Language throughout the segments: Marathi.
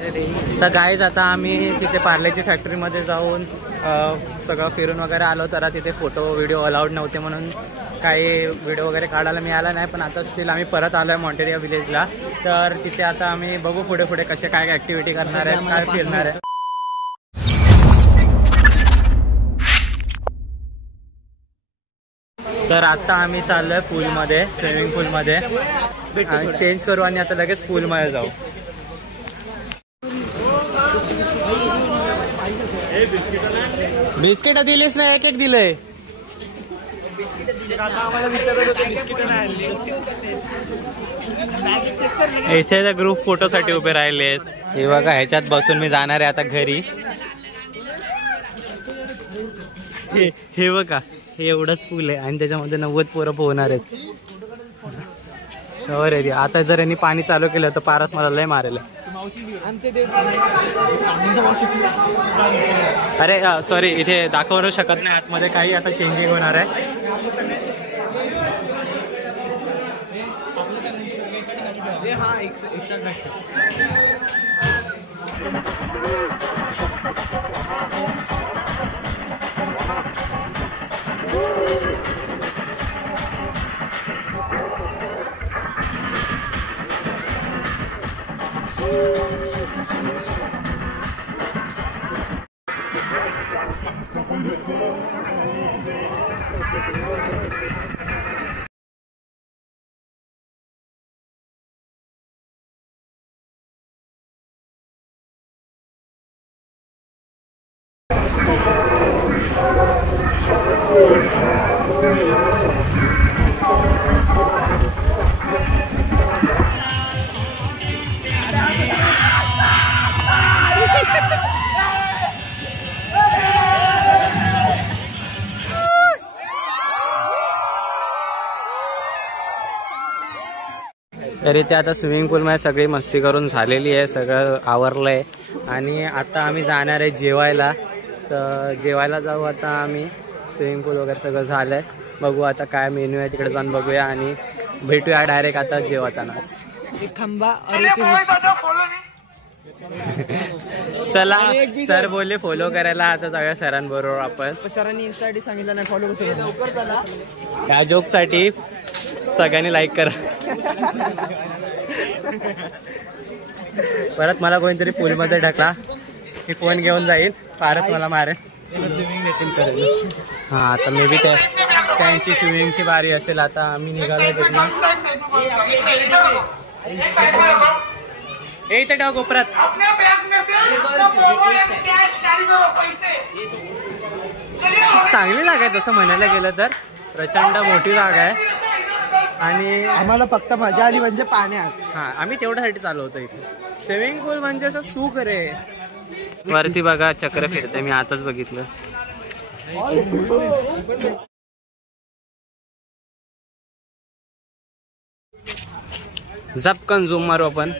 तर गाईज आता आम्ही तिथे पार्लेची फॅक्टरीमध्ये जाऊन सगळं फिरून वगैरे आलो. तर तिथे फोटो व्हिडिओ अलाउड नव्हते म्हणून काही व्हिडिओ वगैरे काढायला मिळाला नाही. पण आता स्टील आम्ही परत आलो आहे मॉन्टेरिया विलेजला. तर तिथे आता आम्ही बघू पुढे पुढे कसे काय ॲक्टिव्हिटी करणार आहे, काय फिरणार आहे. तर आता आम्ही चाललोय पूलमध्ये, स्विमिंग पूलमध्ये. चेंज करू आणि आता लगेच पूलमध्ये जाऊ. बिस्किट दिलीस ना, एक दिलंय. इथे ग्रुप फोटोसाठी उभे राहिलेत. हे बघा, ह्याच्यात बसून मी जाणार आहे आता घरी. हे बघा, हे एवढंच पूल आहे आणि त्याच्यामध्ये 90 पोरं पोहणार आहेत. शवर आहे. आता जर यांनी पाणी चालू केलं तर पारस मला लय मारेल. अरे सॉरी, इथे दाखवू शकत नाही आतमध्ये काही. आता चेंजिंग होणार आहे. तरी ते आता स्विमिंग पूलमध्ये सगळी मस्ती करून झालेली आहे, सगळं आवरलंय. आणि आता आम्ही जाणार आहे जेवायला. तर जेवायला जाऊ आता आम्ही. स्विमिंग पूल वगैरे सगळं झालंय. बघू आता काय मेन्यू आहे, तिकडे जाऊन बघूया आणि भेटूया डायरेक्ट आता जेवताना. चला, सर बोलले फॉलो करायला. आता जाऊया सरांबरोबर आपण. सरांनी इन्स्टा आयडी सांगितलं नाही फॉलो कसं. त्या जोक साठी सगळ्यांनी लाईक करा. परत मला कोणीतरी पूलमध्ये ढकला, मी फोन घेऊन जाईल. फारच मला मारेल. हा, आता मे बी त्यांची स्विमिंगची बारी असेल. आता आम्ही निघालोय तिथनं. इथे टाक कोपऱ्यात. चांगली जागा आहे तसं म्हणायला गेलं तर. प्रचंड मोठी जागा आहे आणि आम्हाला फक्त मजा आली म्हणजे पाण्यात. हा, आम्ही तेवढ्यासाठी चालू होतो इथे. स्विमिंग पूल म्हणजे असं सुख रे. वरती बघा चक्र फिरते, मी आताच बघितलं. झपकन झूम मारू आपण.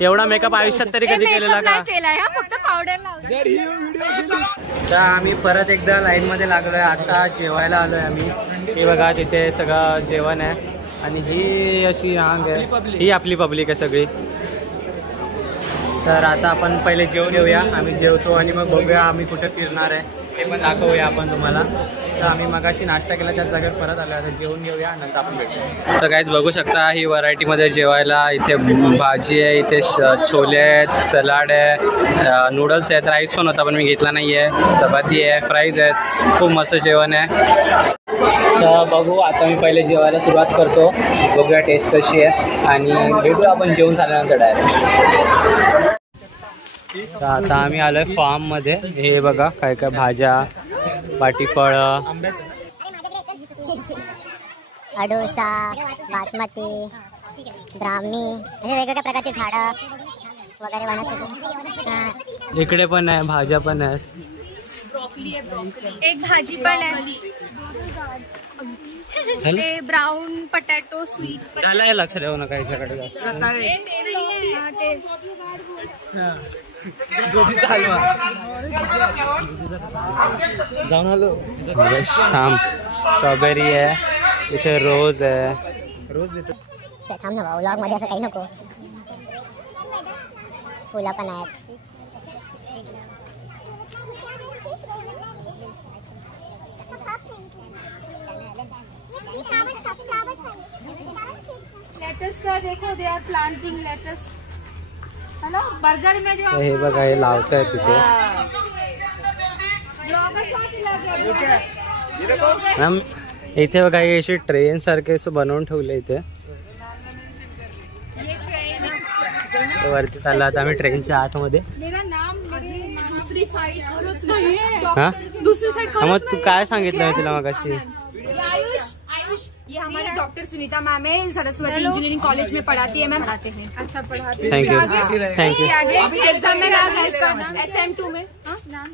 एवढा मेकअप आयुष्यात तरी कधी केलेला का? तर आम्ही परत एकदा लाईन मध्ये लागलोय. आता जेवायला आलोय आम्ही. हे बघा तिथे सगळं जेवण आहे आणि ही अशी रांग आहे, ही आपली पब्लिक आहे सगळी. तर आता आपण पहिले जेवून येऊया. आम्ही जेवतो आणि मग बघूया आम्ही कुठे फिरणार आहे ते पण दाखवूया आपण तुम्हाला. तर आम्ही मगाशी नाश्ता केला त्याच जागेवर परत आलो. आता जेवून घेऊया, नंतर आपण भेटू. तर काहीच बघू शकता, ही व्हरायटीमध्ये जेवायला. इथे भाजी आहे, इथे छोले आहेत, सलाड आहे, नूडल्स आहेत, राईस पण होता पण मी घेतला नाही आहे, चपाती आहे, फ्राईज आहेत. खूप मस्त जेवण आहे. तर बघू, आता मी पहिले जेवायला सुरुवात करतो. बघूया टेस्ट कशी आहे आणि भेटूया आपण जेवण झाल्यानंतर डायरेक्ट. तर आता आम्ही आलोय फार्म मध्ये. हे बघा काय काय भाज्या, पाटीफळ, अडोसा, बासमती, ब्राह्मी, असे वेगवेगळ्या प्रकारचे झाडं वगैरे वनस्पती. इकडे पण आहे, भाज्या पण आहेत. एक भाजी पण आहे, ब्राऊन पटॅटो स्वीट. त्याला लक्ष देऊ नका याच्याकडे जास्त. जाऊन आलो. स्ट्रॉबेरी आहे, इथे रोज आहे. रोज देतो. थांब ना भाऊ, व्लॉग मध्ये असं काही नको. फुलं पण आहेत. लेटेस्ट का देखो, दे आर प्लांटिंग लेटेस्ट, है ना. बर्गर में जो हे बघा हे लावताय तिथे. मॅम इथे बघा हे अशी ट्रेन सारखे असं बनवून ठेवलं इथे. वरती चालला आता आम्ही ट्रेनच्या आतमध्ये. मेरा नाम दूसरी साइड खरंच नाही आहे. हा दूसरी साइड मग तू काय सांगितलं तिला मगाशी? आयुष ये हमारे डॉक्टर सुनीता मैम है, सरस्वती इंजीनियरिंग कॉलेज में पढ़ाती है मैम. पढ़ाते हैं. अच्छा पढ़ाते थँक्यू थँक्यू. अभी एग्जाम में SM2 में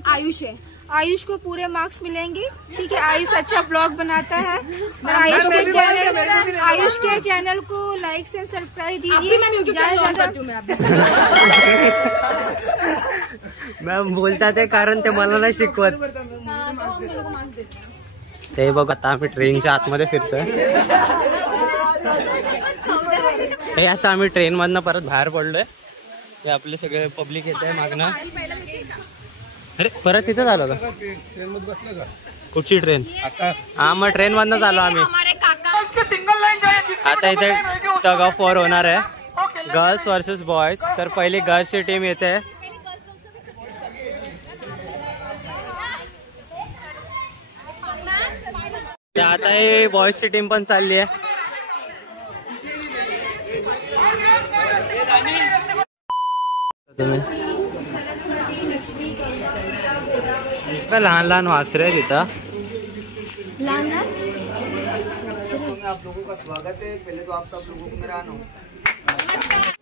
आयुष है. आयुष को पूरे मार्क्स मिलेंगे. ठीक है, आयुष अच्छा ब्लॉग बनाता है. और आयुष के चैनल को लाइक एंड सब्सक्राइब दीजिए. मैम यूट्यूब चैनल करती हूँ मैं. मॅम बोलतात ते कारण ते मला नाही शिकवत. ते बघ आता आम्ही ट्रेनच्या आतमध्ये फिरतोय. हे आता आम्ही ट्रेन मधनं परत बाहेर पडलोय. ते आपले सगळे पब्लिक येत आहे मागणं. अरे परत तिथं झालं का? कुठची ट्रेन? हा मग ट्रेन मधनच आलो आम्ही. आता इथे टग ऑफ वॉर होणार आहे, गर्ल्स वर्सेस बॉयज. तर पहिली गर्ल्सची टीम येते. आता हे बॉयजची टीम पण चालली आहे. लहान लहान वासरे आहेत तिथं. आप लोगों का स्वागत है. पहले तो आप सब लोगों को मेरा नमस्कार.